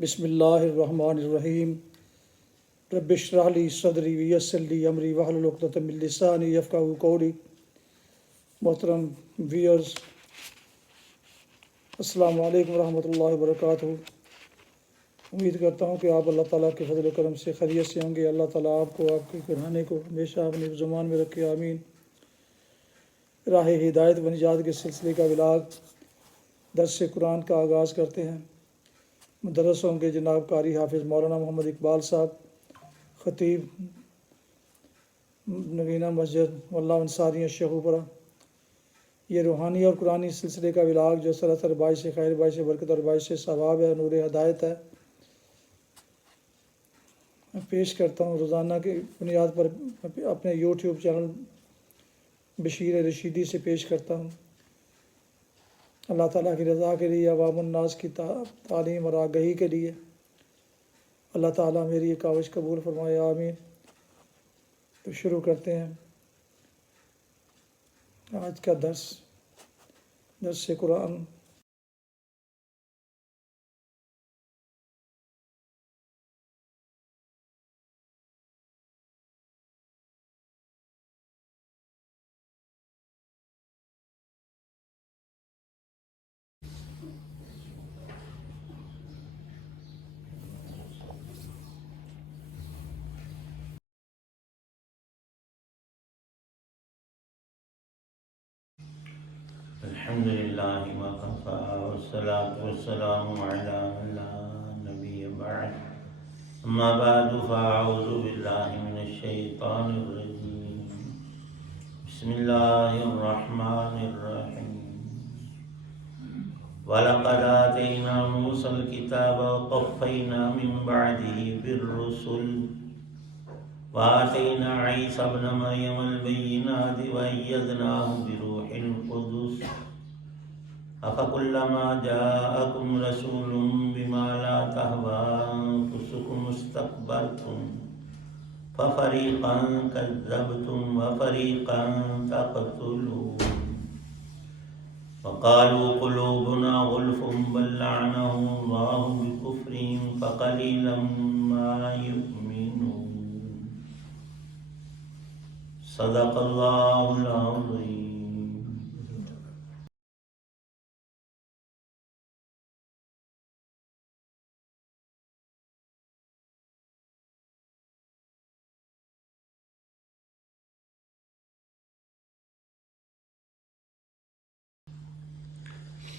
بسم اللہ الرحمن الرحیم رب اشرح لی صدری ویسر لی امری واحلل عقدۃ من لسانی یفقہوا قولی۔ محترم ویئرز، السلام علیکم ورحمۃ اللہ وبرکاتہ۔ امید کرتا ہوں کہ آپ اللہ تعالیٰ کے فضل و کرم سے خیریت سے ہوں گے۔ اللہ تعالیٰ آپ کو، آپ کے گھرانے کو ہمیشہ اپنی زمان میں رکھے، آمین۔ راہ ہدایت و نجات کے سلسلے کا ولاگ درس قرآن کا آغاز کرتے ہیں۔ مدرس ہوں گے جناب قاری حافظ مولانا محمد اقبال صاحب، خطیب نگینہ مسجد واللہ انصاریہ شیخوپورہ۔ یہ روحانی اور قرآنی سلسلے کا ولاگ جو سراسر باعث خیر، باعث برکت اور باعث ثواب ہے، نور ہدایت ہے، میں پیش کرتا ہوں روزانہ کی بنیاد پر اپنے یوٹیوب چینل بشیر رشیدی سے پیش کرتا ہوں۔ اللہ تعالیٰ کی رضا کے لیے، عوام الناس کی تعلیم اور آگہی کے لیے اللہ تعالیٰ میری یہ کاوش قبول فرمائے، آمین۔ تو شروع کرتے ہیں آج کا درس قرآن۔ الحمد للہ وکفی والصلاة والسلام علی من لا نبی بعد، اما بعد فاعوذ باللہ من الشیطان الرجیم، بسم اللہ الرحمن الرحیم۔ وَلَقَدْ آتَيْنَا مُوسَى الْكِتَابَ وَقَفَّيْنَا مِن بَعْدِهِ بِالرُّسُلِ وَآتَيْنَا عِيسَى ابْنَ مَرْيَمَ الْبَيِّنَاتِ وَأَيَّدْنَاهُ بِرُوحِ الْقُدُسِ أَفَكُلَّمَا جَاءَكُمْ رَسُولٌ بِمَا لَا تَهْوَىٰ أَنفُسُكُمُ اسْتَكْبَرْتُمْ فَفَرِيقًا كَذَّبْتُمْ وَفَرِيقًا تَقْتُلُونَ وَقَالُوا قُلُوبُنَا غُلْفٌ بَل لَّعَنَهُمُ اللَّهُ بِكُفْرِهِمْ فَقَلِيلًا مَّا يُؤْمِنُونَ۔ صدق اللہ العظیم۔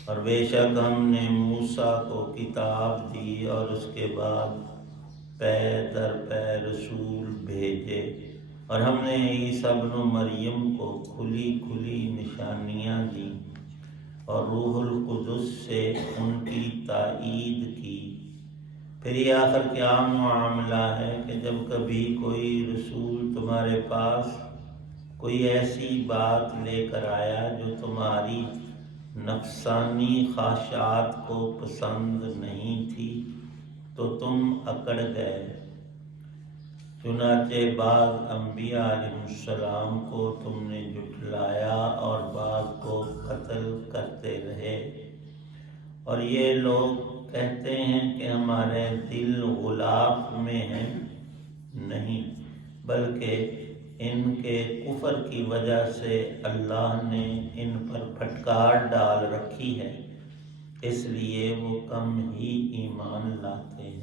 اور بے شک ہم نے موسیٰ کو کتاب دی اور اس کے بعد پے در پے رسول بھیجے، اور ہم نے عیسیٰ ابن مریم کو کھلی کھلی نشانیاں دی اور روح القدس سے ان کی تائید کی۔ پھر یہ آخر کیا معاملہ ہے کہ جب کبھی کوئی رسول تمہارے پاس کوئی ایسی بات لے کر آیا جو تمہاری نفسانی خواہشات کو پسند نہیں تھی تو تم اکڑ گئے۔ چنانچہ بعض انبیاء علیہ السلام کو تم نے جھٹلایا اور بعض کو قتل کرتے رہے، اور یہ لوگ کہتے ہیں کہ ہمارے دل غلاف میں ہیں، نہیں بلکہ ان کے کفر کی وجہ سے اللہ نے ان پر پھٹکار ڈال رکھی ہے، اس لیے وہ کم ہی ایمان لاتے ہیں۔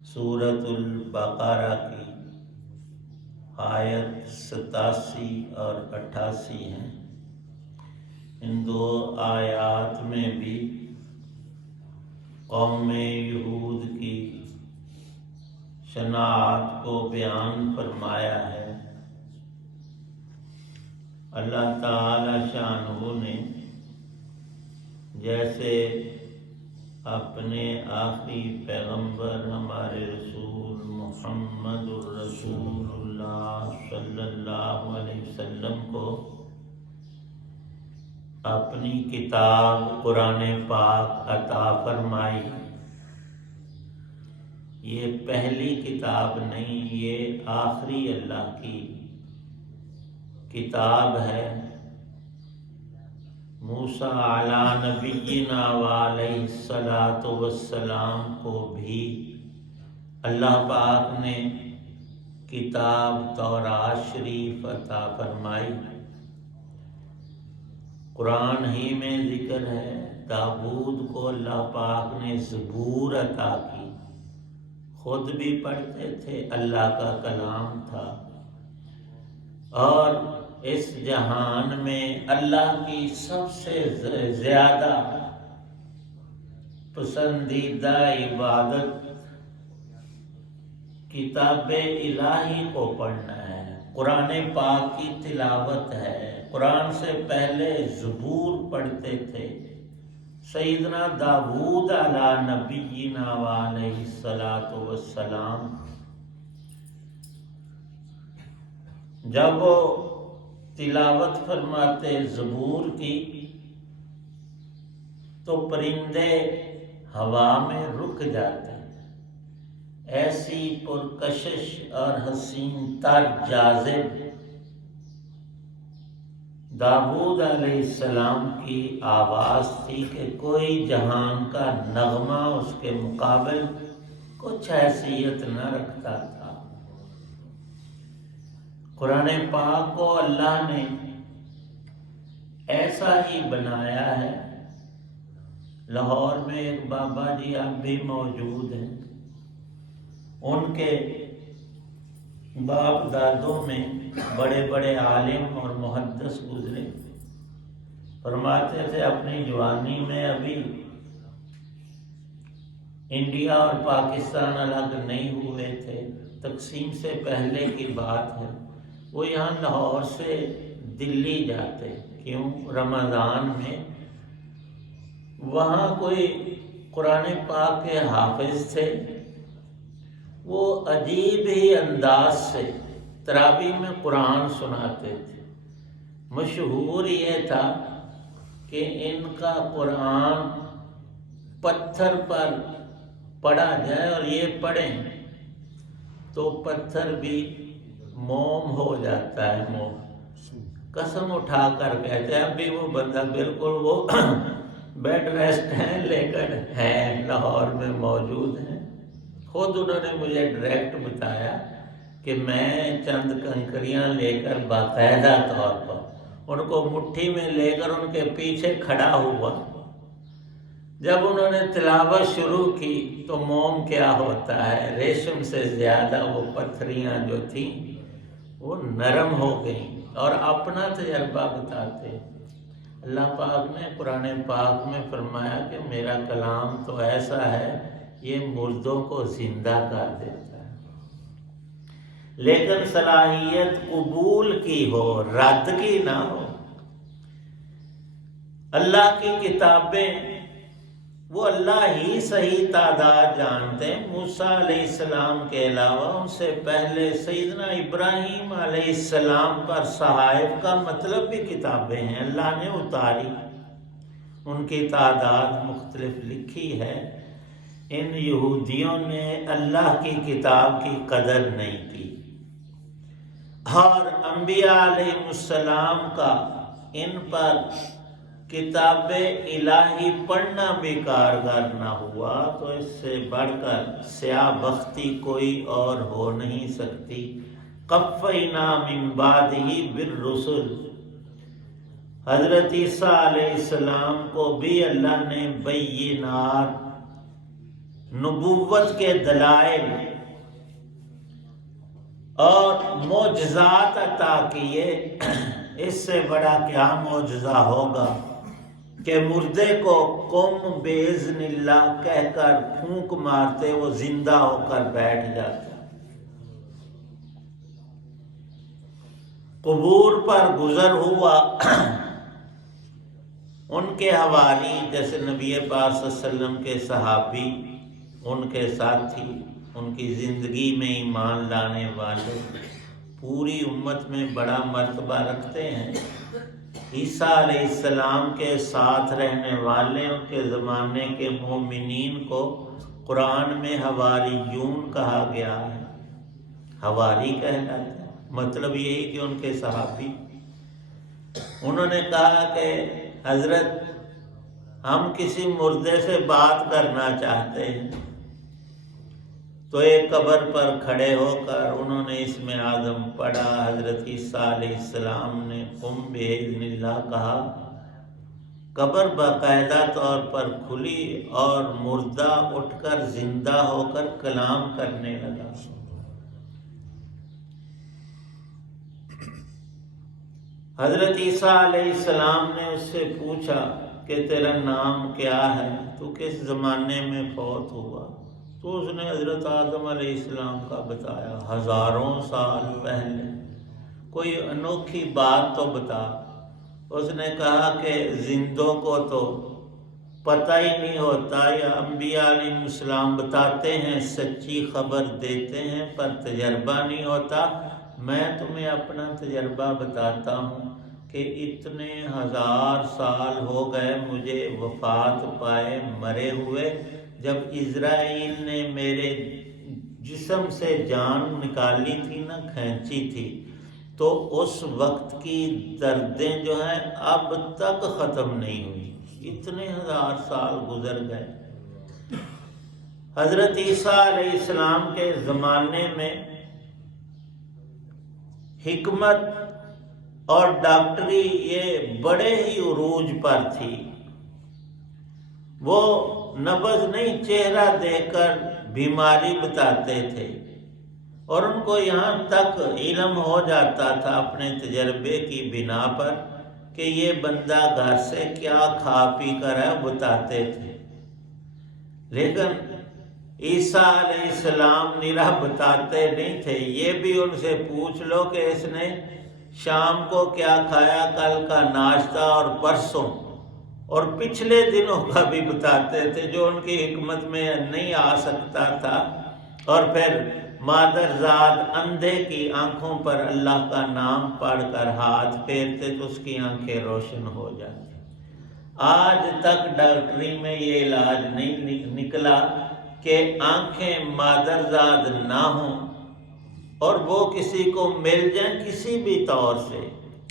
سورۃ البقرہ کی آیت 87 اور 88 ہیں۔ ان دو آیات میں بھی قوم یہود کی شناعت کو بیان فرمایا ہے۔ اللہ تعالی شانہ نے جیسے اپنے آخری پیغمبر ہمارے رسول محمد الرسول اللہ صلی اللہ علیہ وسلم کو اپنی کتاب قرآن پاک عطا فرمائی۔ یہ پہلی کتاب نہیں، یہ آخری اللہ کی کتاب ہے۔ موسیٰ علیٰ نبینا وعلیہ الصلاۃ والسلام کو بھی اللہ پاک نے کتاب تورات شریف عطا فرمائی۔ قرآن ہی میں ذکر ہے داؤد کو اللہ پاک نے زبور عطا کی، خود بھی پڑھتے تھے، اللہ کا کلام تھا۔ اور اس جہان میں اللہ کی سب سے زیادہ پسندیدہ عبادت کتاب الہی کو پڑھنا ہے، قرآن پاک کی تلاوت ہے۔ قرآن سے پہلے زبور پڑھتے تھے۔ سیدنا داؤد علیٰ نبینا وعلیہ الصلاۃ والسلام جب وہ تلاوت فرماتے زبور کی تو پرندے ہوا میں رک جاتے، ایسی پرکشش اور حسین تر جاذب داؤد علیہ السلام کی آواز تھی کہ کوئی جہان کا نغمہ اس کے مقابل کچھ حیثیت نہ رکھتا تھا۔ قرآن پاک کو اللہ نے ایسا ہی بنایا ہے۔ لاہور میں ایک بابا جی اب بھی موجود ہیں، ان کے باپ دادوں میں بڑے بڑے عالم اور محدث گزرے۔ فرماتے تھے اپنی جوانی میں ابھی انڈیا اور پاکستان الگ نہیں ہوئے تھے، تقسیم سے پہلے کی بات ہے، وہ یہاں لاہور سے دلی جاتے، کیوں؟ رمضان میں وہاں کوئی قرآن پاک کے حافظ تھے، وہ عجیب ہی انداز سے تراویح میں قرآن سناتے تھے۔ مشہور یہ تھا کہ ان کا قرآن پتھر پر پڑھا جائے اور یہ پڑھیں تو پتھر بھی موم ہو جاتا ہے، موم۔ قسم اٹھا کر کہتے ہیں، اب بھی وہ بندہ بالکل وہ بیڈ ریسٹ ہیں لیکن ہیں، لاہور میں موجود ہیں۔ خود انہوں نے مجھے ڈائریکٹ بتایا کہ میں چند کنکریاں لے کر باقاعدہ طور پر ان کو مٹھی میں لے کر ان کے پیچھے کھڑا ہوا۔ جب انہوں نے تلاوت شروع کی تو موم کیا ہوتا ہے، ریشم سے زیادہ وہ پتھریاں جو تھیں وہ نرم ہو گئیں، اور اپنا تجربہ بتاتے۔ اللہ پاک نے قرآن پاک میں فرمایا کہ میرا کلام تو ایسا ہے یہ مردوں کو زندہ کر دیتا ہے، لیکن صلاحیت قبول کی ہو، رد کی نہ ہو۔ اللہ کی کتابیں وہ اللہ ہی صحیح تعداد جانتے ہیں۔ موسیٰ علیہ السلام کے علاوہ ان سے پہلے سیدنا ابراہیم علیہ السلام پر صحائف کا مطلب بھی کتابیں ہیں، اللہ نے اتاری، ان کی تعداد مختلف لکھی ہے۔ ان یہودیوں نے اللہ کی کتاب کی قدر نہیں کی، اور انبیاء علیہ السلام کا ان پر کتاب الہی پڑھنا بھی کارگر نہ ہوا، تو اس سے بڑھ کر سیاہ بختی کوئی اور ہو نہیں سکتی۔ قفینا من بعدہ بالرسل، حضرت عیسیٰ علیہ السلام کو بھی اللہ نے بینات، نبوت کے دلائل اور معجزات عطا کیے۔ اس سے بڑا کیا معجزہ ہوگا کہ مردے کو قم باذن اللہ کہہ کر پھونک مارتے وہ زندہ ہو کر بیٹھ جاتا۔ قبور پر گزر ہوا، ان کے حوالی جیسے نبی پاک صلی اللہ علیہ وسلم کے صحابی، ان کے ساتھی، ان کی زندگی میں ایمان لانے والے پوری امت میں بڑا مرتبہ رکھتے ہیں۔ عیسیٰ علیہ السلام کے ساتھ رہنے والے ان کے زمانے کے مومنین کو قرآن میں حواریون کہا گیا ہے، حواری کہلاتے ہیں، مطلب یہی کہ ان کے صحابی۔ انہوں نے کہا کہ حضرت ہم کسی مردے سے بات کرنا چاہتے ہیں، تو ایک قبر پر کھڑے ہو کر انہوں نے اس میں اعظم پڑھا۔ حضرت عیسیٰ علیہ السلام نے قم بإذن اللہ کہا، قبر باقاعدہ طور پر کھلی اور مردہ اٹھ کر زندہ ہو کر کلام کرنے لگا۔ حضرت عیسیٰ علیہ السلام نے اس سے پوچھا کہ تیرا نام کیا ہے، تو کس زمانے میں فوت ہوا؟ تو اس نے حضرت آدم علیہ السلام کا بتایا، ہزاروں سال پہلے۔ کوئی انوکھی بات تو بتا۔ اس نے کہا کہ زندوں کو تو پتہ ہی نہیں ہوتا، یا انبیاء علیہ السلام بتاتے ہیں، سچی خبر دیتے ہیں، پر تجربہ نہیں ہوتا۔ میں تمہیں اپنا تجربہ بتاتا ہوں کہ اتنے ہزار سال ہو گئے مجھے وفات پائے مرے ہوئے۔ جب اسرائیل نے میرے جسم سے جان نکالی تھی نا، کھینچی تھی، تو اس وقت کی دردیں جو ہیں اب تک ختم نہیں ہوئی، اتنے ہزار سال گزر گئے۔ حضرت عیسیٰ علیہ السلام کے زمانے میں حکمت اور ڈاکٹری یہ بڑے ہی عروج پر تھی۔ وہ نبض نہیں، چہرہ دیکھ کر بیماری بتاتے تھے، اور ان کو یہاں تک علم ہو جاتا تھا اپنے تجربے کی بنا پر کہ یہ بندہ گھر سے کیا کھا پی کر ہے، بتاتے تھے۔ لیکن عیسیٰ علیہ السلام نرا بتاتے نہیں تھے۔ یہ بھی ان سے پوچھ لو کہ اس نے شام کو کیا کھایا، کل کا ناشتہ اور پرسوں اور پچھلے دنوں کا بھی بتاتے تھے، جو ان کی حکمت میں نہیں آ سکتا تھا۔ اور پھر مادر ذات اندھے کی آنکھوں پر اللہ کا نام پڑھ کر ہاتھ پھیرتے تو اس کی آنکھیں روشن ہو جاتی۔ آج تک ڈاکٹری میں یہ علاج نہیں نکلا کہ آنکھیں مادر ذات نہ ہوں اور وہ کسی کو مل جائیں کسی بھی طور سے۔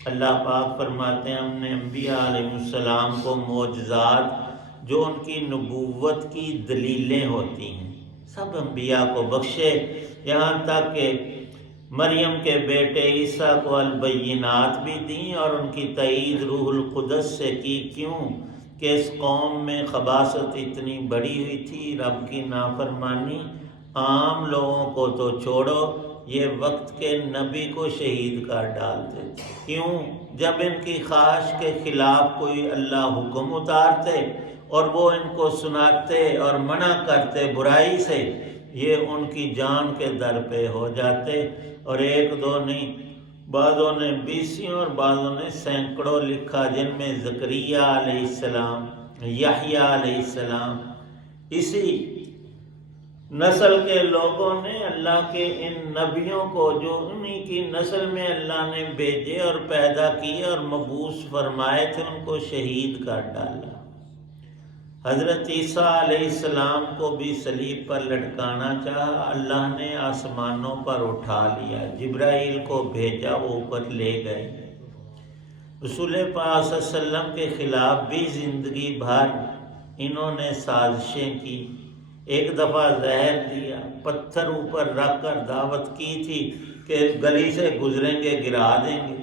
اللہ پاک فرماتے ہیں، ہم نے انبیاء علیہ السلام کو معجزات جو ان کی نبوت کی دلیلیں ہوتی ہیں سب انبیاء کو بخشے، یہاں تک کہ مریم کے بیٹے عیسیٰ کو البینات بھی دیں اور ان کی تائید روح القدس سے کی۔ کیوں کہ اس قوم میں خباثت اتنی بڑی ہوئی تھی، رب کی نافرمانی۔ عام لوگوں کو تو چھوڑو، یہ وقت کے نبی کو شہید کر ڈالتے تھے۔ کیوں؟ جب ان کی خواہش کے خلاف کوئی اللہ حکم اتارتے اور وہ ان کو سناتے اور منع کرتے برائی سے، یہ ان کی جان کے در پہ ہو جاتے۔ اور ایک دو نہیں، بعضوں نے 20 اور بعضوں نے سینکڑوں لکھا، جن میں زکریا علیہ السلام، یحییٰ علیہ السلام، اسی نسل کے لوگوں نے اللہ کے ان نبیوں کو جو انہی کی نسل میں اللہ نے بھیجے اور پیدا کیے اور مبعوث فرمائے تھے، ان کو شہید کر ڈالا۔ حضرت عیسیٰ علیہ السلام کو بھی صلیب پر لٹکانا چاہا، اللہ نے آسمانوں پر اٹھا لیا، جبرائیل کو بھیجا، وہ اوپر لے گئے۔ رسول پاک صلی اللہ علیہ وسلم کے خلاف بھی زندگی بھر انہوں نے سازشیں کی۔ ایک دفعہ زہر دیا، پتھر اوپر رکھ کر دعوت کی تھی کہ گلی سے گزریں گے گرا دیں گے۔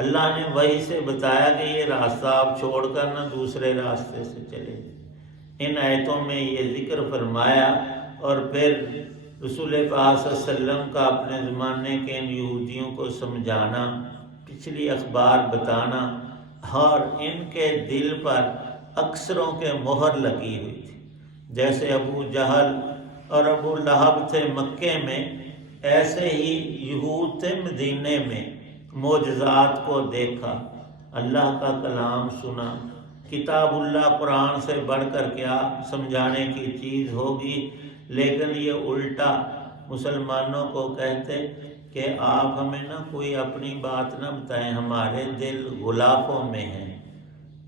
اللہ نے وحی سے بتایا کہ یہ راستہ آپ چھوڑ کر نہ دوسرے راستے سے چلے۔ ان آیتوں میں یہ ذکر فرمایا، اور پھر رسول پاک صلی اللہ علیہ وسلم کا اپنے زمانے کے ان یہودیوں کو سمجھانا، پچھلی اخبار بتانا، اور ان کے دل پر اکثروں کے مہر لگی ہوئی تھی۔ جیسے ابو جہل اور ابو لہب تھے مکے میں، ایسے ہی یہود تھے مدینے میں۔ معجزات کو دیکھا، اللہ کا کلام سنا، کتاب اللہ قرآن سے بڑھ کر کیا سمجھانے کی چیز ہوگی، لیکن یہ الٹا مسلمانوں کو کہتے کہ آپ ہمیں نہ کوئی اپنی بات نہ بتائیں، ہمارے دل غلافوں میں ہیں،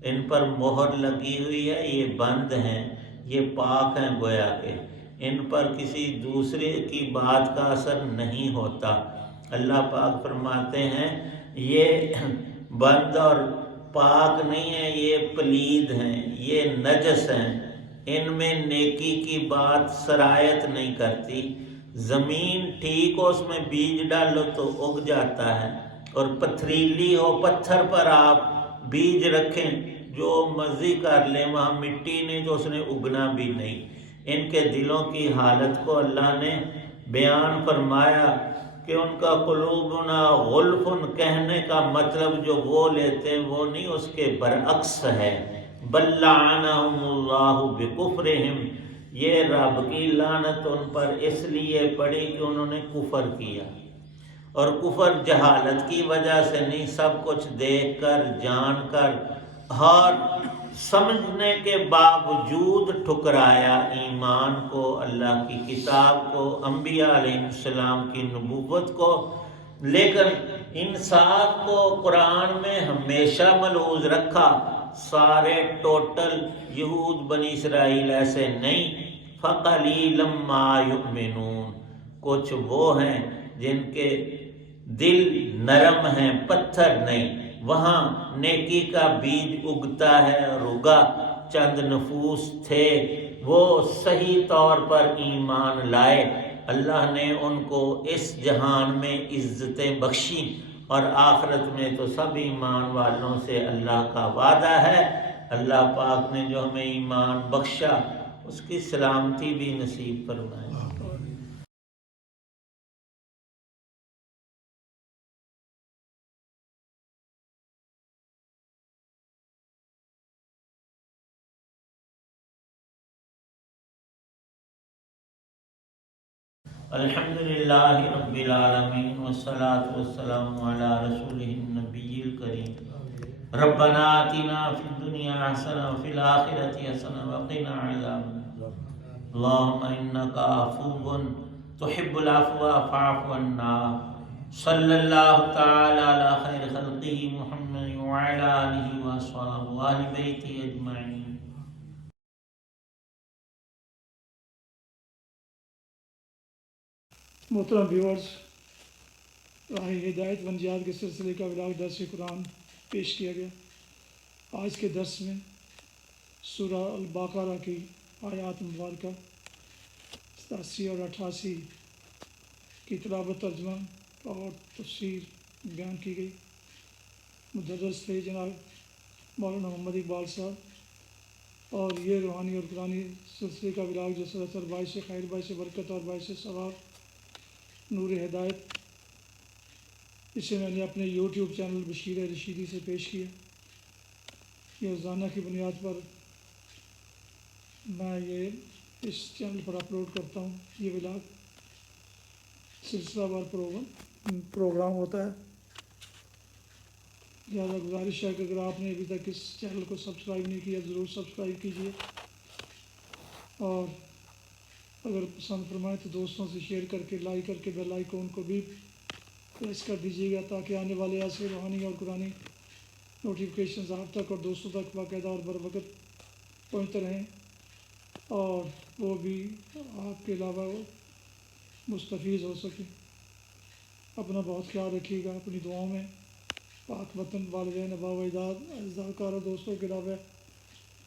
ان پر مہر لگی ہوئی ہے، یہ بند ہیں، یہ پاک ہیں گویا کہ ان پر کسی دوسرے کی بات کا اثر نہیں ہوتا۔ اللہ پاک فرماتے ہیں یہ بند اور پاک نہیں ہیں، یہ پلید ہیں، یہ نجس ہیں، ان میں نیکی کی بات سرایت نہیں کرتی۔ زمین ٹھیک ہو، اس میں بیج ڈالو تو اگ جاتا ہے، اور پتھریلی ہو، پتھر پر آپ بیج رکھیں جو مرضی کر لیں، وہاں مٹی نہیں تو اس نے اگنا بھی نہیں۔ ان کے دلوں کی حالت کو اللہ نے بیان فرمایا کہ ان کا قلوبنا غلف، کہنے کا مطلب جو وہ لیتے ہیں وہ نہیں، اس کے برعکس ہے۔ بل لعنہم اللہ بکفرہم، یہ رب کی لعنت ان پر اس لیے پڑی کہ انہوں نے کفر کیا، اور کفر جہالت کی وجہ سے نہیں، سب کچھ دیکھ کر جان کر اور سمجھنے کے باوجود ٹھکرایا ایمان کو، اللہ کی کتاب کو، انبیاء علیہ السلام کی نبوت کو۔ لیکن انصاف کو قرآن میں ہمیشہ ملحوظ رکھا، سارے ٹوٹل یہود بنی اسرائیل ایسے نہیں۔ فَقَلِيلًا مَا يُؤْمِنُونَ، کچھ وہ ہیں جن کے دل نرم ہیں، پتھر نہیں، وہاں نیکی کا بیج اگتا ہے، اور اگا، چند نفوس تھے وہ صحیح طور پر ایمان لائے، اللہ نے ان کو اس جہان میں عزتیں بخشی، اور آخرت میں تو سب ایمان والوں سے اللہ کا وعدہ ہے۔ اللہ پاک نے جو ہمیں ایمان بخشا اس کی سلامتی بھی نصیب فرمائے۔ الحمدللہ رب العالمین، والصلاة والسلام علی رسولہ النبی الکریم۔ ربنا آتنا فی الدنیا حسنہ وفی الآخرۃ حسنہ وقنا عذاب النار۔ اللہم انکا عفو تحب العفو فاعف عنا۔ صلی اللہ تعالی علی خیر خلقہ محمد وعلی آلہ واصحابہ وآل بیتہ اجمعین۔ محترم ویورز، راہ ہدایت ونجات کے سلسلے کا ولاگ درس قرآن پیش کیا گیا۔ آج کے درس میں سورہ البقرہ کی آیات مبارکہ 87 اور 88 کی تلاوت، ترجمہ اور تفسیر بیان کی گئی۔ مدرس تھے جناب مولانا محمد اقبال صاحب، اور یہ روحانی اور قرآنی سلسلے کا ولاگ جو سراسر باعث خیر، باعث برکت اور باعث ثواب، نور ہدایت، اسے میں نے اپنے یوٹیوب چینل بشیر رشیدی سے پیش کیا۔ یہ روزانہ کی بنیاد پر میں یہ اس چینل پر اپلوڈ کرتا ہوں۔ یہ ولاگ سلسلہ وار پروگرام ہوتا ہے، لہٰذا گزارش ہے کہ اگر آپ نے ابھی تک اس چینل کو سبسکرائب نہیں کیا ضرور سبسکرائب کیجیے، اور اگر پسند فرمائے تو دوستوں سے شیئر کر کے، لائک کر کے بیل آئیکن کو بھی پریس کر دیجیے گا، تاکہ آنے والے ایسے روحانی اور قرآنی نوٹیفیکیشنز آپ تک اور دوستوں تک باقاعدہ اور بر وقت پہنچتے رہیں، اور وہ بھی آپ کے علاوہ مستفیض ہو سکیں۔ اپنا بہت خیال رکھیے گا، اپنی دعاؤں میں پاک وطن، والدین، آباء و اجداد، اعزاء کار اور دوستوں کے علاوہ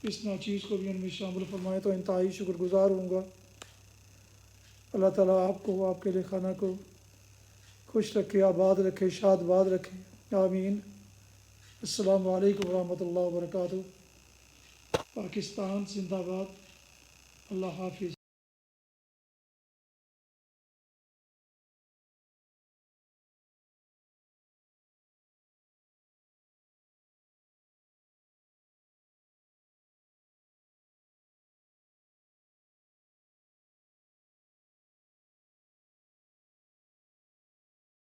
اس ناچیز کو بھی ان میں شامل فرمائے تو انتہائی شکر گزار ہوں گا۔ اللہ تعالیٰ آپ کو، آپ کے لئے خانہ کو خوش رکھے، آباد رکھے، شاد باد رکھے، آمین۔ السلام علیکم ورحمۃ اللہ وبرکاتہ۔ پاکستان زندہ باد۔ اللہ حافظ۔